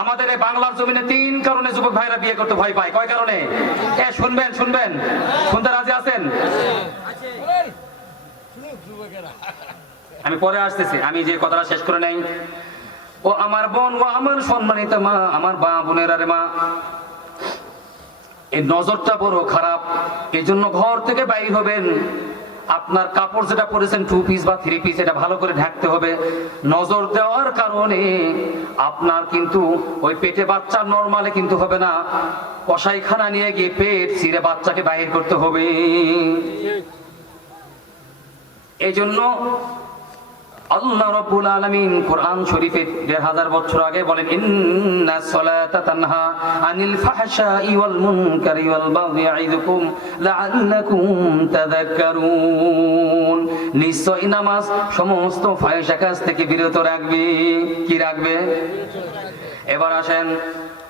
আমাদের এই বাংলার জমিনে 3 কারণে যুবক ভাইরা বিয়ে করতে ভয় পায়। কয় কারণে? শুনবেন শুনতে রাজি আছেন? আমি পরে আসতেছি, আমি যে কথাটা শেষ করে নাই। ও আমার বোন, ও আমার সম্মানিত মা, আমার বা বোনেরা রে মা, এই নজরটা বড় খারাপ। এই জন্য ঘর থেকে বাইর হবেন, আপনার কাপড় যেটা পরেছেন 2 পিস বা 3 পিস, এটা ভালো করে ঢাকতে হবে। নজর দেওয়ার কারণে আপনার কিন্তু ওই পেটে বাচ্চা নরমালে কিন্তু হবে না, কসাইখানা নিয়ে গিয়ে পেট ছিঁড়ে বাচ্চাকে বাইর করতে হবে। এই জন্য আল্লাহ রাব্বুল আলামিন কোরআন শরীফে 1000 বছর আগে বলেন, ইন্নাস সালাতা তানহা আনিল ফাহশাই ওয়াল মুনকারি ওয়াল বাগই ইয়াইযুকুম লাআল্লাকুম তাযাক্কারুন। নিশ্চয়ই নামাজ সমস্ত ফাহিশা কাজ থেকে বিরত রাখবে। কি রাখবে? এবার আসেন,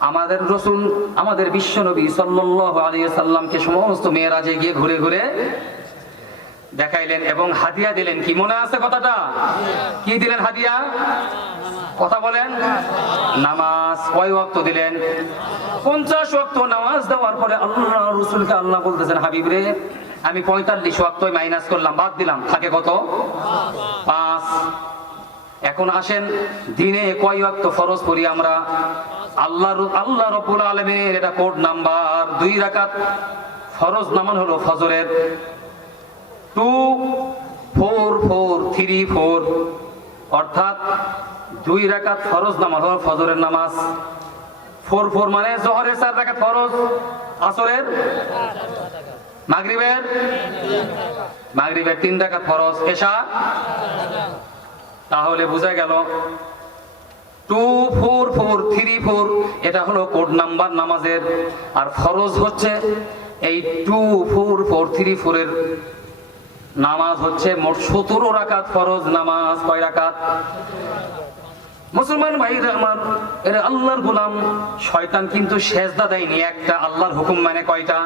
আমাদের রাসূল, আমাদের বিশ্বনবী সাল্লাল্লাহু আলাইহি সাল্লামকে সমস্ত মেরাজে গিয়ে ঘুরে ঘুরে দেখাইলেন এবং হাদিয়া দিলেন। কি মনে আছে কথাটা? কি দিলেন হাদিয়া? কথা বলেন। নামাজ। কয় ওয়াক্ত দিলেন? 50 ওয়াক্ত নামাজ দেওয়ার পরে আল্লাহ রাসূলকে আল্লাহ বলতেছেন, হাবিব রে, আমি 45 ওয়াক্ত মাইনাস করলাম, বাদ দিলাম, থাকে কত? 5। এখন আসেন, দিনে কয় ওয়াক্ত ফরজ পড়ি আমরা? আল্লাহ রাব্বুল আলামিনের এটা কোড নাম্বার। 2 রাকাত ফরজ নামাজ হলো ফজরের 2 4 4 3 4, অর্থাৎ 2 রাকাত ফরজ নামাজ হলো ফজরের নামাজ। 4 4 মানে জোহরের 4 রাকাত ফরজ, আসরের, মাগরিবের 3 রাকাত ফরজ, এশা। তাহলে বোঝা গেল 2 4 4 3 4 এটা হলো কোড নাম্বার নামাজের। আর ফরজ হচ্ছে এই 2 4 4 3 4 এর নামাজ হচ্ছে মোট 17 রাকাত ফরজ নামাজ। কয় রাকাত? মুসলমান ভাইরা আমার, এর আল্লাহর গোলাম, শয়তান কিন্তু সেজদা দেয়নি একটা, আল্লাহর হুকুম মানে কয়টা?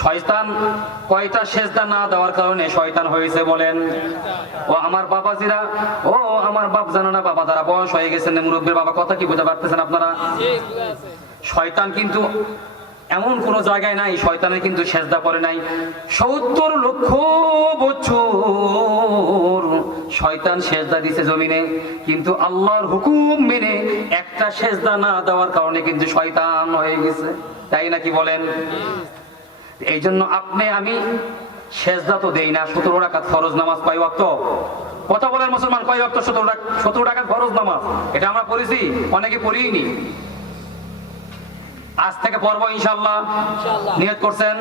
শয়তান কয়টা সেজদা না দেওয়ার কারণে শয়তান হয়েছে বলেন? ও আমার বাবাজিরা, ও আমার বাপ জানো না, বাবা যারা বয়স হয়ে গেছেন, মুরব্বীর বাবা, কথা কি বুঝতে পারতেছেন আপনারা? শয়তান কিন্তু এমন কোন জায়গায় নাই শয়তানের কিন্তু সেজদা করে নাই। 70 লক্ষ বছর শয়তান সেজদা দিছে জমিনে, কিন্তু আল্লাহর হুকুম মেনে একটা সেজদা না দেওয়ার কারণে কিন্তু শয়তান হয়ে গেছে। তাই নাকি বলেন? এই জন্য আপনি আমি সেজদা তো দেই না। 17 রাকাত ফরজ নামাজ কয় ওয়াক্ত? কথা বলেন মুসলমান, কয় ওয়াক্ত? 17 রাকাত ফরজ নামাজ। এটা আমরা পড়েছি, অনেকে পড়িনি। আজ থেকে পড়বো ইনশাআল্লাহ। নিয়ত করছেন?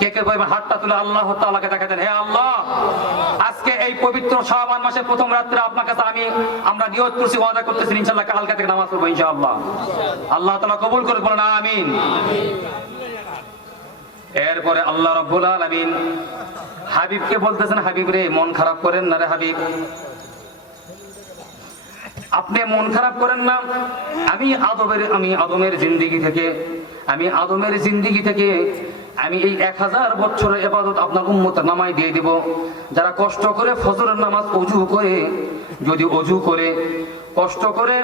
কে কে বলবেন? হাতটা তুলে আল্লাহ তাআলাকে দেখাতেন, হে আল্লাহ, আজকে এই পবিত্র শাবান মাসের প্রথম রাত্রে আপনার কাছে আমরা নিয়ত করছি, ওয়াদা করতেছি ইনশাআল্লাহ কালকে থেকে নামাজ পড়বো ইনশাআল্লাহ। আল্লাহ তাআলা কবুল করে, বলেন আমিন। এরপরে আল্লাহ রাব্বুল আলামিন হাবিবকে বলতেছেন, হাবিব রে, মন খারাপ করেন না রে হাবিব, আপনি মন খারাপ করেন না। আমি আদমের জিন্দেগি থেকে আমি এই 1000 বছরের ইবাদত আপনার উম্মতের নামায় দিয়ে দিব। যারা কষ্ট করে ফজরের নামাজ অজু করে কষ্ট করে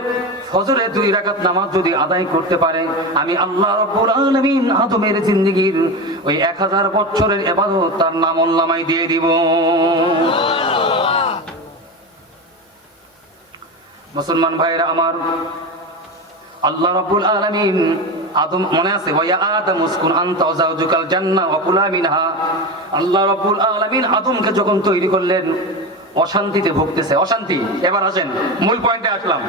ফজরের 2 রাকাত নামাজ যদি আদায় করতে পারে, আমি আল্লাহ রাব্বুল আলামিন আদমের জিন্দেগির ওই 1000 বছরের ইবাদত তার নামুল-নামায় দিয়ে দিব। মুসলমান ভাইরা আমার, আল্লাহ রাব্বুল আলামিন আদম, মনে আছে, ওয়া আদম উসকুন আনতা ওয়া যাওজুকাল জান্নাহ ওয়া কুলা মিনহা। আল্লাহ রাব্বুল আলামিন আদমকে যখন তৈরি করলেন, অশান্তিতে ভুগতেছে, অশান্তি। এবার আসেন মূল পয়েন্টে আসলাম,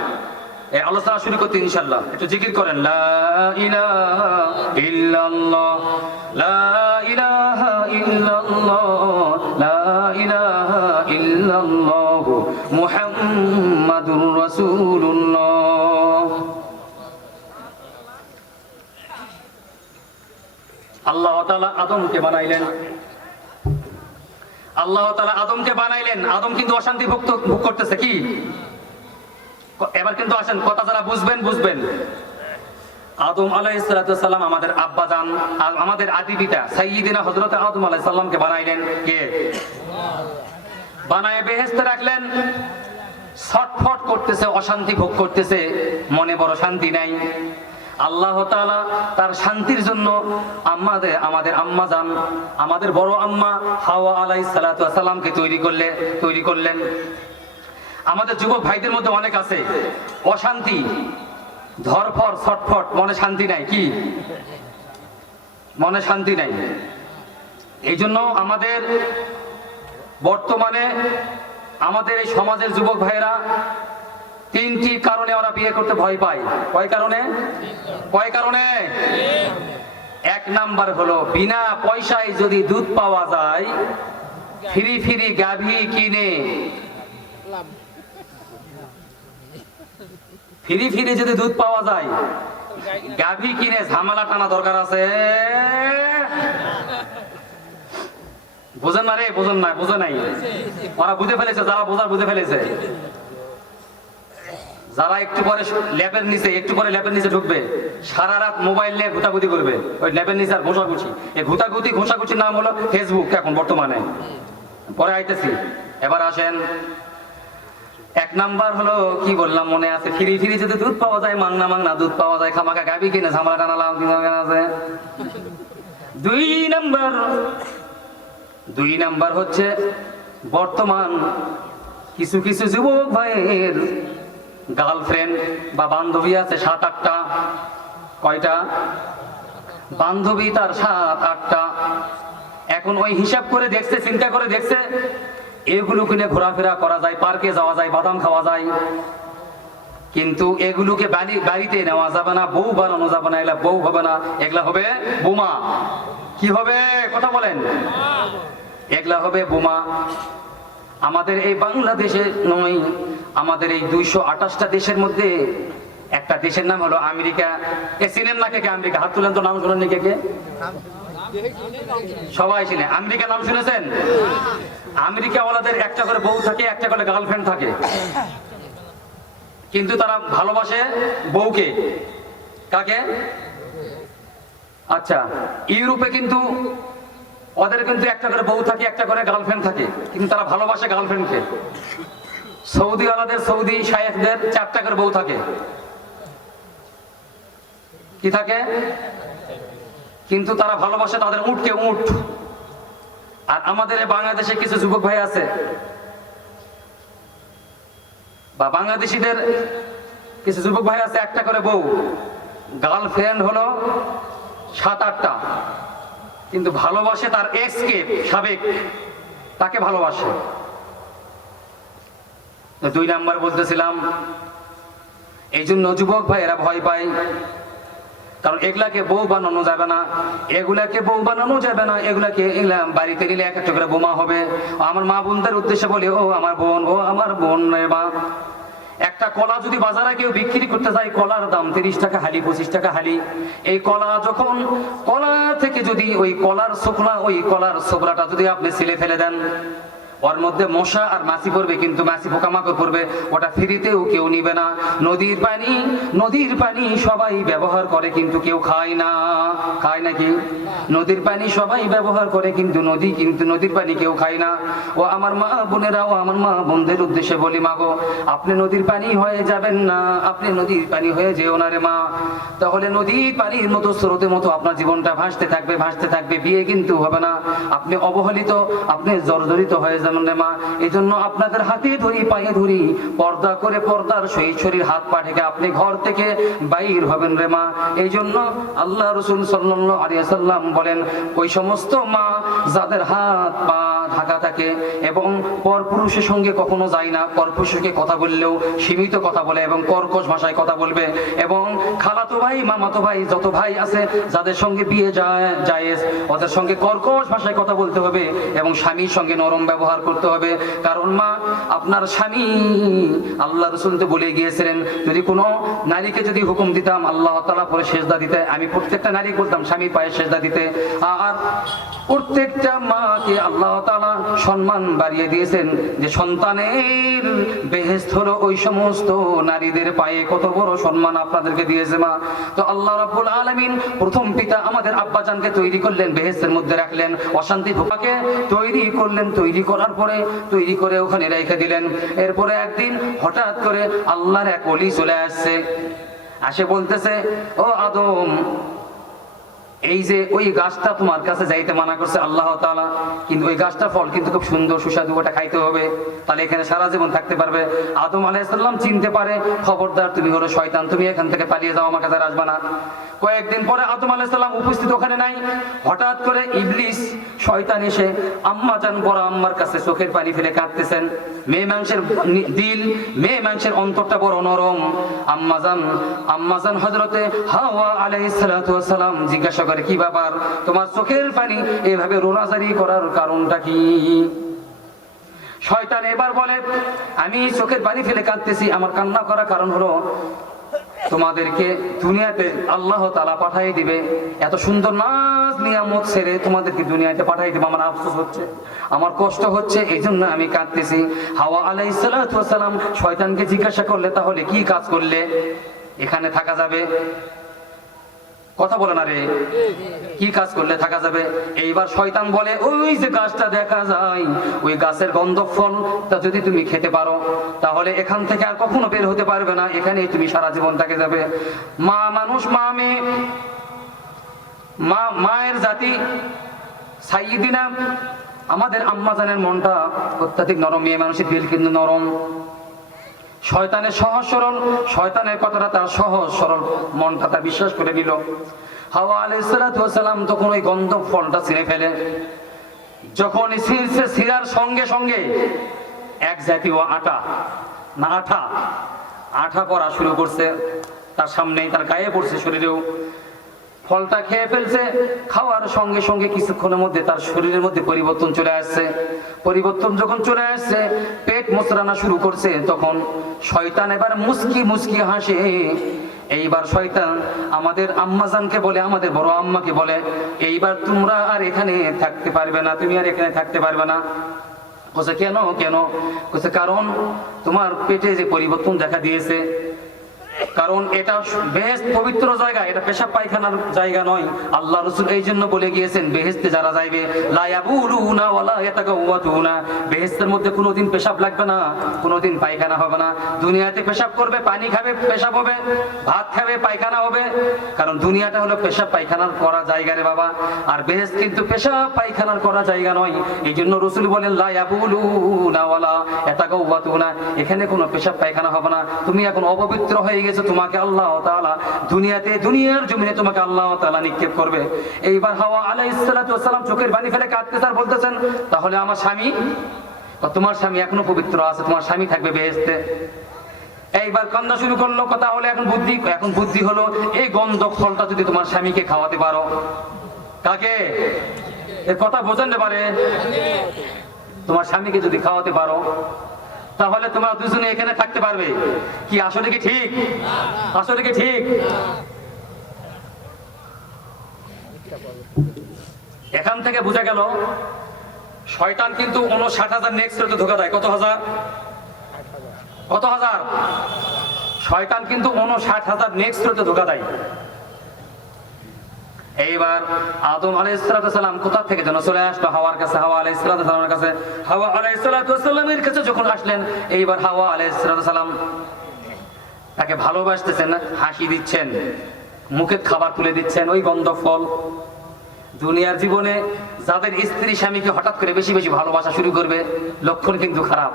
এই আলোচনা শুরু করতে ইনশাআল্লাহ। একটু জিকির করেন, লা ইলাহা ইল্লাল্লাহ, লা ইলাহা ইল্লাল্লাহ, লা ইলাহা ইল্লাল্লাহ মুহাম্মাদুর রাসূলুল্লাহ। আল্লাহ তাআলা আদমকে বানাইলেন, আদম কিন্তু অশান্তি ভোগ করতেছে। কি? এবার কিন্তু আসেন, কথা যারা বুঝবেন। আদম আলাইহিস সালাম আমাদের আব্বা জান, আমাদের আদি পিতা সাইয়্যিদিনা হযরত আদম আলাইহিস সালামকে বানাইলেন কে? বানায় বেহেশতে রাখলেন। ছটফট করতেছে, অশান্তি ভোগ করতেছে। মনে বড় শান্তি নাই। আল্লাহ তাআলা তার শান্তির জন্য আমাদের আম্মা জান, আমাদের বড় আম্মা হাওয়া আলাইহিস সালাতু ওয়াস সালামকে তৈরি করলেন। আমাদের যুবক ভাইদের মধ্যে অনেক আছে অশান্তি, ধরফর ছটফট, মনে শান্তি নাই। কি মনে শান্তি নাই? এই জন্য আমাদের বর্তমানে আমাদের এই সমাজের যুবক ভাইয়েরা তিনটি কারণে ওরা বিয়ে করতে ভয় পায়। কয় কারণে? এক নাম্বার হলো বিনা পয়সায় যদি দুধ পাওয়া যায়, ফ্রি গাভী কিনে ফ্রি যদি দুধ পাওয়া যায়, গাভী কিনে ঝামেলা টানা দরকার আছে? বোঝেন না রে, বোঝে নাই। ওরা বুঝে ফেলেছে, যারা বোঝার বুঝে ফেলেছে। যারা একটু পরে ল্যাপের নিচে ঢুকবে, সারা রাত মোবাইল নিয়ে ঘুটাঘুটি করবে, ওই ল্যাপের নিচে আর ঘোষাঘুষি। এই ঘোষাঘুষির নাম হলো ফেসবুক এখন বর্তমানে। পরে আইতেছি, এবার আসেন। এক নাম্বার হলো কি বললাম মনে আছে, ফ্রি যদি দুধ পাওয়া যায়, মাংনা দুধ পাওয়া যায়, খামাকা গাবি কিনে ঝামেলা টানালাম আছে। দুই নাম্বার হচ্ছে বর্তমান কিছু যুবক ভাইয়ের গার্লফ্রেন্ড বা বান্ধবী আছে 7-8টা। কয়টা বান্ধবী? তার 7-8টা। এখন ওই হিসাব করে দেখছে, চিন্তা করে দেখছে, এগুলো কিনে ঘোরাফেরা করা যায়, পার্কে যাওয়া যায়, বাদাম খাওয়া যায়, কিন্তু এগুলোকে বাড়িতে নেওয়া যাবে না, বউ বানানো যাবে না। এগুলা বউ হবে না, এগুলা হবে বোমা। কি হবে? কথা বলেন। এগুলা হবে বোমা। আমাদের এই বাংলাদেশে নয়, আমাদের এই 228টা দেশের মধ্যে একটা দেশের নাম হলো আমেরিকা। চিনেন না কে? আমেরিকা হাত তুলেন তো, নাম শুনেন নি কে? সবাই চিনে। আমেরিকা নাম শুনেছেন? আমেরিকা ওনাদের একটা করে বউ থাকে, একটা করে গার্লফ্রেন্ড থাকে, কিন্তু তারা ভালোবাসে বউকে। কাকে? আচ্ছা, ইউরোপে কিন্তু ওদের কিন্তু একটা করে বউ থাকে, একটা করে গার্লফ্রেন্ড থাকে, কিন্তু তারা ভালোবাসে গার্লফ্রেন্ডকে। সৌদি ওয়ালাদের, সৌদি শায়েখদের 4টা করে বউ থাকে। কি থাকে? কিন্তু তারা ভালোবাসে তাদের উটকে উট। আর আমাদের বাংলাদেশে কিছু যুবক ভাই আছে, বা বাংলাদেশিদের কিছু যুবক ভাই আছে, একটা করে বউ, গার্লফ্রেন্ড হলো 7-8টা, কিন্তু ভালোবাসে তার এক্সকে, সাবেক, তাকে ভালোবাসে। 2 নাম্বার বলতেছিলাম, এই জন্য যুবক ভাইয়েরা ভয় পায়, কারণ এগুলাকে বউ বানানো যাবে না, এগুলাকে বাড়িতে নিলে একটা করে বোমা হবে। আমার মা বোনদের উদ্দেশ্যে বলি, ও আমার বোন রে মা, একটা কলা যদি বাজারে কেউ বিক্রি করতে যায়, কলার দাম 30 টাকা হালি, 25 টাকা হালি। এই কলা যখন, কলা থেকে যদি ওই কলার ছোকরাটা যদি আপনি ছিলে ফেলে দেন, ওর মধ্যে মশা আর মাছি পড়বে, কিন্তু মাছি পোকামাকড় পড়বে, ওটা ফ্রিতেও কেউ নিবে না। নদীর পানি সবাই ব্যবহার করে, কিন্তু কেউ খায় না। খায় নাকি? নদীর পানি সবাই ব্যবহার করে, কিন্তু নদীর পানি কেউ খায় না। ও আমার মা বোনেরা, ও আমার মা বোনদের উদ্দেশ্যে বলি, মা গো, আপনি নদীর পানি হয়ে যাবেন না, আপনি নদীর পানি হয়ে যেও না রে মা। তাহলে নদীর পানির মতো, স্রোতের মতো আপনার জীবনটা ভাসতে থাকবে, বিয়ে কিন্তু হবে না। আপনি অবহেলিত, আপনি জর্জরিত হয়ে যাবেন রে মা। এই জন্য আপনাদের হাতে ধরি, পায়ে ধরি, পর্দা করে, পর্দার সহিত শরীর হাত পা ঢেকে আপনি ঘর থেকে বাইর হবেন রে মা। এই জন্য আল্লাহ রাসূল সাল্লাল্লাহু আলাইহি ওয়াসাল্লাম বলেন, ওই সমস্ত মা যাদের হাত পা ঢাকা থাকে এবং পরপুরুষের সঙ্গে কখনো যায় না, পরপুরুষকে কথা বললেও সীমিত কথা বলে এবং কর্কশ ভাষায় কথা বলবে, এবং খালাতো ভাই, মামাতো ভাই, যত ভাই আছে যাদের সঙ্গে বিয়ে জায়েজ, ওদের সঙ্গে কর্কশ ভাষায় কথা বলতে হবে এবং স্বামীর সঙ্গে নরম ব্যবহার করতে হবে। কারণ মা, আপনার স্বামী, আল্লাহ রাসূল তো বলে গিয়েছিলেন, যদি কোনো নারীকে যদি হুকুম দিতাম আল্লাহ তাআলা পরে সেজদা দিতে, আমি প্রত্যেকটা নারী বলতাম স্বামীর পায়ে সেজদা দিতে। আর প্রত্যেকটা মাকে আল্লাহ তাআলা তাআলা সম্মান বাড়িয়ে দিয়েছেন যে সন্তানের বেহেশত হলো ওই সমস্ত নারীদের পায়ে। কত বড় সম্মান আপনাদেরকে দিয়েছে মা। তো আল্লাহ রাব্বুল আলামিন প্রথম পিতা আমাদের আব্বাজানকে তৈরি করলেন, বেহেশতের মধ্যে রাখলেন, অশান্তি ভোগাকে তৈরি করলেন, তৈরি করার পরে তৈরি করে ওখানে রেখে দিলেন। এরপরে একদিন হঠাৎ করে আল্লাহর এক ওলি চলে আসছে, আসে বলতেছে, ও আদম, এই যে ওই গাছটা তোমার কাছে যাইতে মানা করছে আল্লাহ তাআলা, কিন্তু ওই গাছটার ফল কিন্তু খুব সুন্দর সুস্বাদু, ওটা খাইতে হবে, তাহলে এখানে সারা জীবন থাকতে পারবে। আদম আলাইহিস সালাম চিনতে পারে, খবরদার তুমি হলো শয়তান, তুমি এখান থেকে পালিয়ে যাও, আমার কাছে আর আসবে না। কয়েকদিন পরে আদম আলাইহিস সালাম উপস্থিত ওখানে নাই, হঠাৎ করে ইবলিস শয়তান এসে আম্মাজান বড় আম্মার কাছে চোখের পানি ফেলে কাঁদতেছেন। মেয়ে মানুষের দিল, মেয়ে মানুষের অন্তরটা বড় নরম। আম্মাজান হযরতে হাওয়া আলাইহিস সালাতু ওয়াস সালাম জিজ্ঞাসা করে, কি ব্যাপার, তোমার চোখের পানি এভাবে রোনাজারি করার কারণটা কি? শয়তান এবার বলে, আমি চোখের পানি ফেলে কাঁদতেছি, আমার কান্না করার কারণ হলো তোমাদেরকে দুনিয়াতে আল্লাহ তাআলা পাঠিয়ে দিবে, এত সুন্দর নাজ নিয়ামত ছেড়ে তোমাদেরকে দুনিয়াতে পাঠিয়ে দিবে, আমার আফসোস হচ্ছে, আমার কষ্ট হচ্ছে, এই জন্য আমি কাঁদতেছি। হাওয়া আলাইহিস সালাতু ওয়াস সালাম শয়তানকে জিজ্ঞাসা করলে, তাহলে কি কাজ করলে এখানে থাকা যাবে? কথা বলে না রে, কি কাজ করলে থাকা যাবে? এইবার শয়তান বলে, ওই যে গাছটা দেখা যায়, ওই গাছের গন্ধ ফলটা যদি তুমি খেতে পারো, তাহলে এখান থেকে আর কখনো বের হতে পারবে না, এখানে তুমি সারা জীবন থেকে যাবে। মা মানুষ, মা মেয়ে, মায়ের জাতি সাইয়্যিদিনা আমাদের আম্মাজানের মনটা অত্যাধিক নরম, মেয়ে মানুষের দিল কিন্তু নরম। শয়তানের সহজ সরল, শয়তানের কথাটা তার সহজ সরল মনটা তা বিশ্বাস করে নিল। হাওয়া আলাইহিস সালাতু ওয়াস সালাম তখন ওই গন্ধব ফলটা ছিঁড়ে ফেলে, যখন ছিঁড়ার সঙ্গে সঙ্গে এক জাতীয় আঠা পড়া শুরু করছে তার সামনেই, তার গায়ে পড়ছে, শরীরেও। ফলটা খেয়ে ফেলছে, খাওয়ার সঙ্গে সঙ্গে কিছুক্ষণের মধ্যে তার শরীরের মধ্যে পরিবর্তন চলে আসছে। পরিবর্তন যখন চলে আসছে, পেট মোচড়ানো শুরু করছে, তখন শয়তান এবার মুস্কি মুস্কি হাসে। এইবার শয়তান আমাদের আম্মাজানকে বলে, আমাদের বড় আম্মাকে বলে, এইবার তোমরা আর এখানে থাকতে পারবে না, তুমি আর এখানে থাকতে পারবে না। বলছে, কেন কেন? বলছে, কারণ তোমার পেটে যে পরিবর্তন দেখা দিয়েছে, কারণ এটা বেহেশত পবিত্র জায়গা, এটা পেশাব পায়খানার জায়গা নয়। আল্লাহ রাসূল এই জন্য বলে গিয়েছেন, বেহেশতে যারা যাইবে লা ইয়াবুলুনা ওয়ালা ইয়াতাগাওয়াতুনা, বেহেশতের মধ্যে কোনোদিন পেশাব লাগবে না, কোনোদিন পায়খানা হবে না। দুনিয়াতে পেশাব করবে, পানি খাবে, পেশাব হবে, ভাত খাবে, পায়খানা হবে, কারণ দুনিয়াটা হলো পেশাব পায়খানার করা জায়গা রে বাবা, আর বেহেশত কিন্তু পেশাব পায়খানার করা জায়গা নয়। এই জন্য রাসূল বলেন, লা ইয়াবুলুনা ওয়ালা ইয়াতাগাওয়াতুনা, এখানে কোনো পেশাব পায়খানা হবে না। তুমি এখন অপবিত্র হয়ে গেছে, তোমাকে আল্লাহ তাআলা দুনিয়াতে, দুনিয়ার জমিনে তোমাকে আল্লাহ তাআলা নিক্ষেপ করবে। এইবার হাওয়া আলাইহিস সালাতু ওয়াস সালাম চোখের পানি ফেলে কাঁদতেছেন আর বলতেছেন, তাহলে আমার স্বামী? তোমার স্বামী এখনো পবিত্র আছে, তোমার স্বামী থাকবে বেহেশতে। এইবার কান্না শুরু করলো, কথা হলো এখন বুদ্ধি হলো, এই গন্ধক ফলটা যদি তোমার স্বামীকে খাওয়াতে পারো। কাকে? এর কথা বোঝেন না পারে? তোমার স্বামীকে যদি খাওয়াতে পারো, তাহলে তোমরা দুজনে এখানে থাকতে পারবে। কি আসলে কি ঠিক? আসলে কি ঠিক? এখান থেকে বোঝা গেল শয়তান কিন্তু ৫৯,০০০ নেক্সট ধোকা দেয়। কত হাজার? কত হাজার? শয়তান কিন্তু ৫৯,০০০ নেক্সট ধোকা দেয়। এইবার আদম আলাইহিস সালাম কোথা থেকে যেন চলে আসলো হাওয়ার কাছে, হাওয়া আলাইহিস সালামের কাছে। হাওয়া আলাইহিস সালামের কাছে যখন আসলেন, এইবার হাওয়া আলাইহিস সালাম তাকে ভালোবাসতেছেন, হাসি দিচ্ছেন, মুখে খাবার তুলে দিচ্ছেন, ওই গন্ধ ফল। দুনিয়ার জীবনে যাদের স্ত্রী স্বামীকে হঠাৎ করে বেশি বেশি ভালোবাসা শুরু করবে, লক্ষণ কিন্তু খারাপ।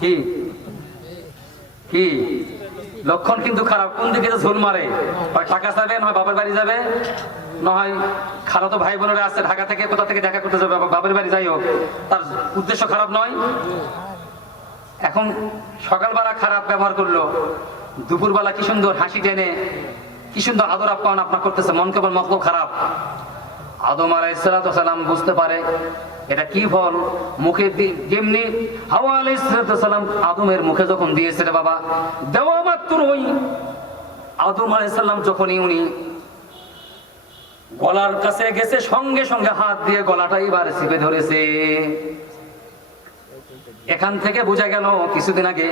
কি কি লক্ষণ কিন্তু খারাপ। কোন দিকে ঝোল মারে, হয় টাকা চাবে, নয় বাবার বাড়ি যাবে, নয় খালাতো ভাই বোনেরা আসছে ঢাকা থেকে, কোথা থেকে দেখা করতে যাবে, বাবার বাড়ি যাই হোক, তার উদ্দেশ্য খারাপ নয়। এখন সকালবেলা খারাপ ব্যবহার করলো, দুপুরবেলা কি সুন্দর হাসি টেনে, কি সুন্দর আদর আপ্যায়ন আপনার করতেছে, মন কেবল মতলব খারাপ। আদম আলাইহিস সালাম বুঝতে পারে এটা কি ফল। মুখে যেমনি হাওয়া আলাইহিস সালাম আদমের মুখে যখন দিয়েছে রে বাবা, দেওয়া মাত্রই আদম আলাইহিস সালাম যখনই উনি গলার কাছে গেছে, সঙ্গে সঙ্গে হাত দিয়ে গলাটা এবার চিপে ধরেছে। এখান থেকে বোঝা গেল কিছুদিন আগে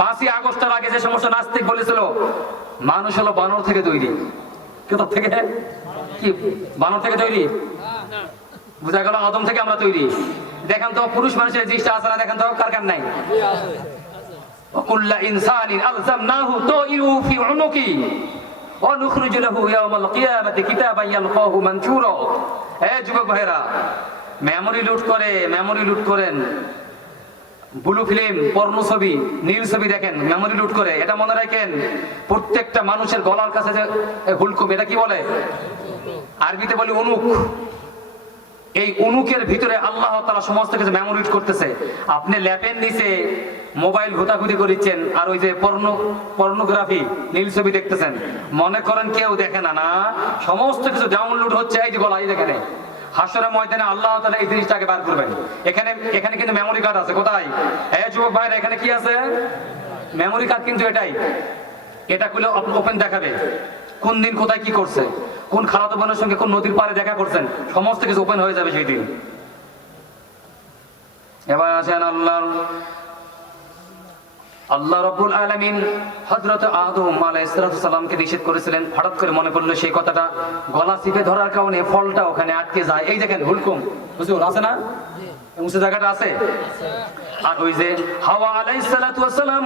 5ই আগস্টের আগে যে সমস্ত নাস্তিক বলেছিল মানুষ হলো বানর থেকে তৈরি, কোথা থেকে? কি বানর থেকে তৈরি? বোঝা গেল আদম থেকে আমরা তৈরি। দেখেন তো পুরুষ মানুষের জিনিসটা আছে না? দেখেন তো কার কার নাই? কুল্লা ইনসানিন আলজামনাহু তাইরু ফি উনুকি ওয়া নুখরিজু লাহু ইয়াওমাল কিয়ামাতি কিতাবান ইয়ালকাহু মানশুরা। যুবক ভাইরা, মেমোরি লুট করেন, ব্লু ফিল্ম, পর্ন ছবি, নীল ছবি দেখেন, মেমোরি লুট করে। এটা মনে রাখেন, প্রত্যেকটা মানুষের গলার কাছে যে হুলকুম, এটা কি বলে? আরবিতে বলে উনুক। এই উনুকের ভিতরে আল্লাহ তাআলা সমস্ত কিছু মেমোরি করতেছে। আপনি ল্যাপের নিচে মোবাইল ঘোটাঘুটি করিচ্ছেন, আর ওই যে পর্নোগ্রাফি, নীল ছবি দেখতেছেন, মনে করেন কেউ দেখে না? না, সমস্ত কিছু ডাউনলোড হচ্ছে এই যে গলায়। দেখেন হাসরের ময়দানে আল্লাহ তাআলা এই জিনিসটাকে বার করবেন। এখানে কিন্তু মেমোরি কার্ড আছে। কোথায়? যুবক ভাইরা, এখানে কি আছে? Memory card. কিন্তু এটা খুলে ওপেন দেখাবে কোন দিন কোথায় কি করছে, কোন খালাতো বোনের সঙ্গে কোন নদীর পাড়ে দেখা করছেন, সমস্ত কিছু ওপেন হয়ে যাবে সেই দিন। এবার আসেন আল্লাহ রাব্বুল আলামিন হযরত আদম আলাইহিস সালামকে নিষেধ করেছিলেন। হঠাৎ করে মনে পড়লো সেই কথাটা, গলা চিপে ধরার কারণে ফলটা ওখানে আটকে যায়। এই দেখেন হুলকুম, বুঝুন আছে না? উঁচু জায়গাটা আছে। আর ওই যে হাওয়া আলাইহিস সালাম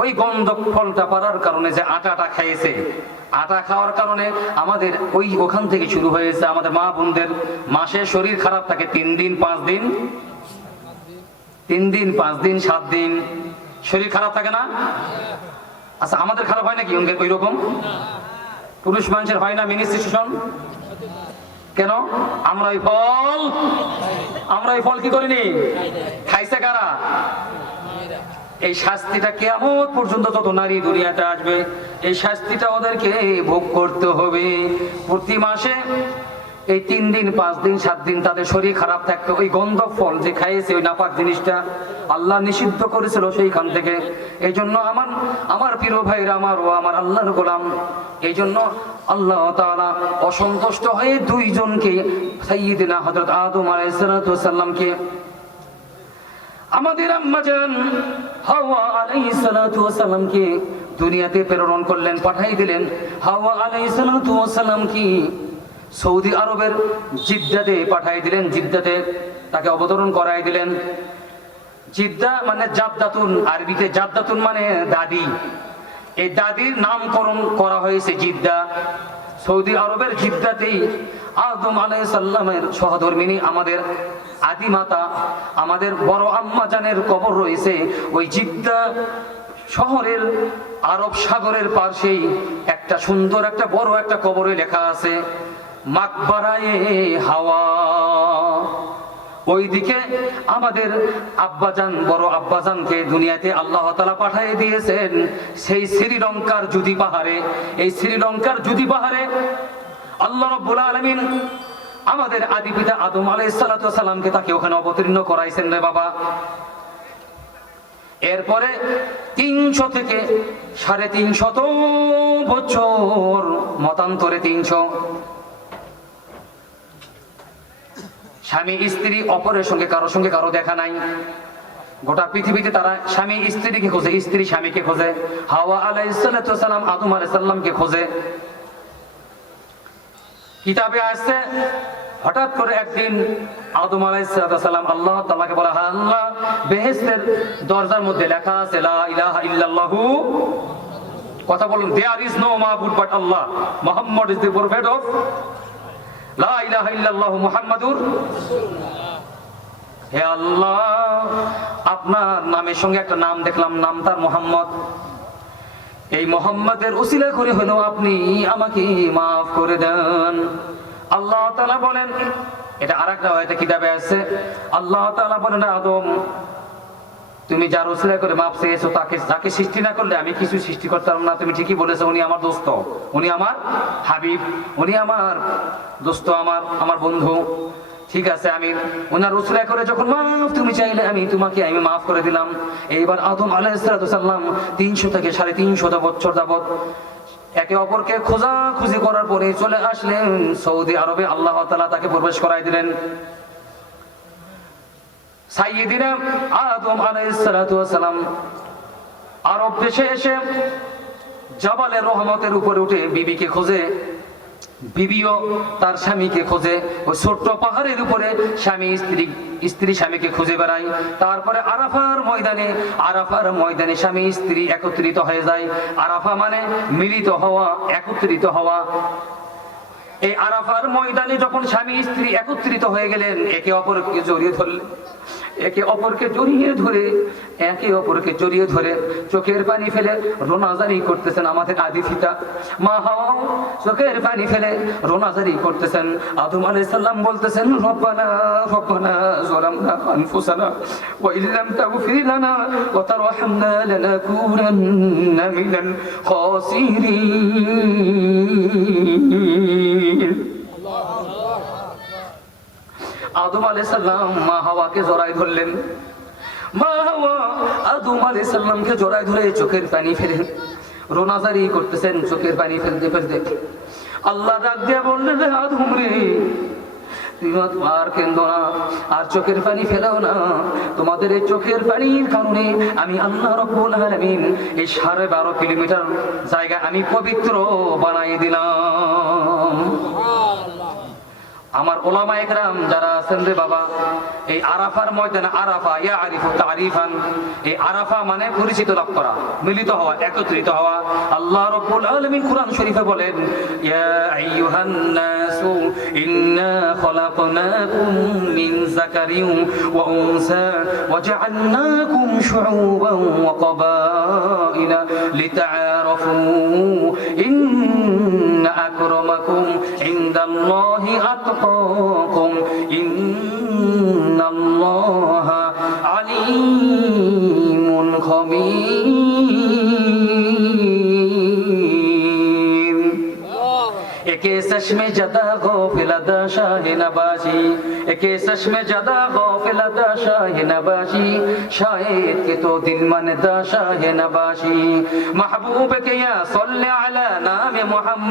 ওই গন্ধক ফলটা পারার কারণে যে আটাটা খাইয়েছে, আটা খাওয়ার কারণে আমাদের ওখান থেকে শুরু হয়েছে আমাদের মা বোনদের মাসে শরীর খারাপ থাকে 3 দিন 5 দিন, 3 দিন 5 দিন 7 দিন শরীর খারাপ থাকে না? আচ্ছা, আমাদের খারাপ হয় নাকি ওই রকম? পুরুষ মানুষের হয় না মিনিস্ট্রেশন? কেন? আমরা ওই ফল কি করিনি? খাইছে কারা? এই শাস্তিটা কিয়ামত পর্যন্ত যত নারী দুনিয়াতে আসবে, এই শাস্তিটা ওদেরকে ভোগ করতে হবে। প্রতি মাসে এই 3 দিন 5 দিন 7 দিন তাদের শরীর খারাপ থাকতো। ওই গন্ধক ফল যে খাইয়েছে, ওই নাপাক জিনিসটা আল্লাহ নিষিদ্ধ করেছিল সেইখান থেকে। এই জন্য আমার প্রিয় ভাইরা, আমার আল্লাহর গোলাম, এই জন্য আল্লাহ তাআলা অসন্তুষ্ট হয়ে 2 জনকে, সাইয়্যিদিনা হযরত আদম আলাইহিস সালামকে আমাদের আম্মা জান হাওয়া আলাইহিস সালামকে দুনিয়াতে প্রেরণ করলেন, পাঠিয়ে দিলেন। হাওয়া আলাইহিস সালামকে সৌদি আরবের জিদ্দাতে পাঠিয়ে দিলেন। জিদ্দাতে তাকে অবতরণ করাই দিলেন। জিদ্দা মানে জাদ্দাতুন, আরবিতে জাদ্দাতুন মানে দাদি। এই দাদির নামকরণ করা হয়েছে জিদ্দা। সৌদি আরবের জিদ্দাতেই আদম আলাইহিস সালামের সহধর্মিনী, আমাদের আদিমাতা, আমাদের বড় আম্মা জানের কবর রয়েছে। ওই জিদ্দা শহরের আরব সাগরের পাশেই একটা সুন্দর একটা বড় একটা কবরে লেখা আছে মাকবারায়ে হাওয়া। ওইদিকে আমাদের আব্বাজান, বড় আব্বাজানকে দুনিয়াতে আল্লাহ তাআলা পাঠিয়ে দিয়েছেন সেই শ্রীলঙ্কার জুদি পাহাড়ে। এই শ্রীলঙ্কার জুদি পাহাড়ে আল্লাহ রাব্বুল আলামিন আমাদের আদি পিতা আদম আলাইহিস সালামকে তাকে ওখানে অবতীর্ণ করাইছেন রে বাবা। এরপরে 300 থেকে 350 বছর, মতান্তরে 300, স্বামী স্ত্রী অপরের সঙ্গে কারো দেখা নাই। গোটা পৃথিবীতে তারা স্বামী স্ত্রীকে খোঁজে, স্ত্রী স্বামীকে খোঁজে। হাওয়া আলাইহিস সালাম আদম আলাইহিস সালামকে খোঁজে। কিতাবে আসছে হঠাৎ করে একদিন আদম আলাইহিস সালাম আল্লাহ তাআলাকে বলা, আল্লাহ বেহেশতের দরজার মধ্যে লেখা আছে লা ইলাহা ইল্লাল্লাহু, কথা বলুন, দেয়ার ইজ নো মাবুদ but Allah, Muhammad is the prophet of লা ইলাহা ইল্লাল্লাহু মুহাম্মাদুর রাসূলুল্লাহ। হে আল্লাহ, আপনার নামের সঙ্গে একটা নাম দেখলাম, নাম তার মুহাম্মদ। এই মুহাম্মাদের উসিলা করে হলো আপনি আমাকে maaf করে দেন। আল্লাহ তাআলা বলেন, এটা আরেকটা আয়াতে কিতাবে আছে, আল্লাহ তাআলা বলেন, আদম তুমি যার উসিলা করে maaf চেয়েছো তাকে সৃষ্টি না করলে আমি কিছু সৃষ্টি করতাম না। তুমি ঠিকই বলেছো, উনি আমার দোস্ত, উনি আমার হাবিব, উনি আমার দোস্ত, আমার বন্ধু। ঠিক আছে, আমি ওনার উসিলা করে যখন maaf তুমি চাইলে আমি maaf করে দিলাম। এইবার আদম আলাইহিস সালাম 300 থেকে 350 বছর যাবত একে অপরকে খোঁজাখুঁজি করার পরে চলে আসলেন সৌদি আরবে। আল্লাহ তাআলা তাকে প্রবেশ করাই দিলেন। সাইয়্যিদিনা আদম আলাইহিস সালাতু ওয়াস সালাম আরব দেশে এসে জাবালে রহমতের উপরে উঠে বিবিকে খোঁজে, বিবিও তার স্বামীকে খোঁজে। ওই ছোট্ট পাহাড়ের উপরে স্বামী স্ত্রী স্বামীকে খুঁজে বেড়ায়। তারপরে আরাফার ময়দানে স্বামী স্ত্রী একত্রিত হয়ে যায়। আরাফা মানে মিলিত হওয়া, একত্রিত হওয়া। এই আরাফার ময়দানে যখন স্বামী স্ত্রী একত্রিত হয়ে গেলেন, একে অপরকে জড়িয়ে ধরলেন, একে অপরকে জড়িয়ে ধরে চোখের পানি ফেলে রোনাজারি করতেছেন। আমাদের আদি পিতা মা হাওয়া চোখের পানি ফেলে রোনাজারি করতেছেন। আদম আলাইহিস সালাম বলতেছেন, রব্বানা যালামনা আনফুসানা ওয়া ইল্লাম তাগফির লানা ওয়া তারহামনা লানাকুনান্না মিনাল খাসিরিন। আদম আলাইহিস সালাম মা হাওয়াকে জড়ায় ধরলেন। মা হাওয়া আদম আলাইহিস সালামকে জড়ায় ধরে চোখের পানি ফেলে রোনাজারি করতেছেন, চোখের পানি ফেলতে ফেলতে আল্লাহ ডাক দিয়ে বললেন, আদম রে, তুমি আর কেঁদো না, আর চোখের পানি ফেলাও না। তোমাদের এই চোখের পানির কারণে আমি আল্লাহ রাব্বুল আলামিন এই 12.5 কিলোমিটার জায়গা আমি পবিত্র বানাই দিলাম। আমার ওলামায়ে কেরাম যারা আছেন রে বাবা, এই আরাফার ময়দানে আরাফা ইয়ারিফু তারিফান, এই আরাফা মানে পরিচিত লাভ করা, মিলিত হওয়া, একত্রিত হওয়া। আল্লাহ রাব্বুল আলামিন কুরআন শরীফে বলেন, ইয়া আইয়ুহান নাসু ইন্না খলাকনাকুম মিন যাকারিন ওয়া উনসা ওয়া জাআলনাকুম শুউবান ওয়া ক্বাবাইলা লিতাআরাফু ইন্না আকরামাকুম ইনদাল্লাহি আতকাকুম ইন্নাল্লাহা আলীমুন খবীর। একে চশমে জাদা গফিলাদা শাহে নবাশি, একে চশমে জাদা গফিলাদা শাহে নবাশি, শাহেদ কে তো দিল মানদা শাহে নবাশি। महबूब के या सल्ले अला नाम मुहम्मद।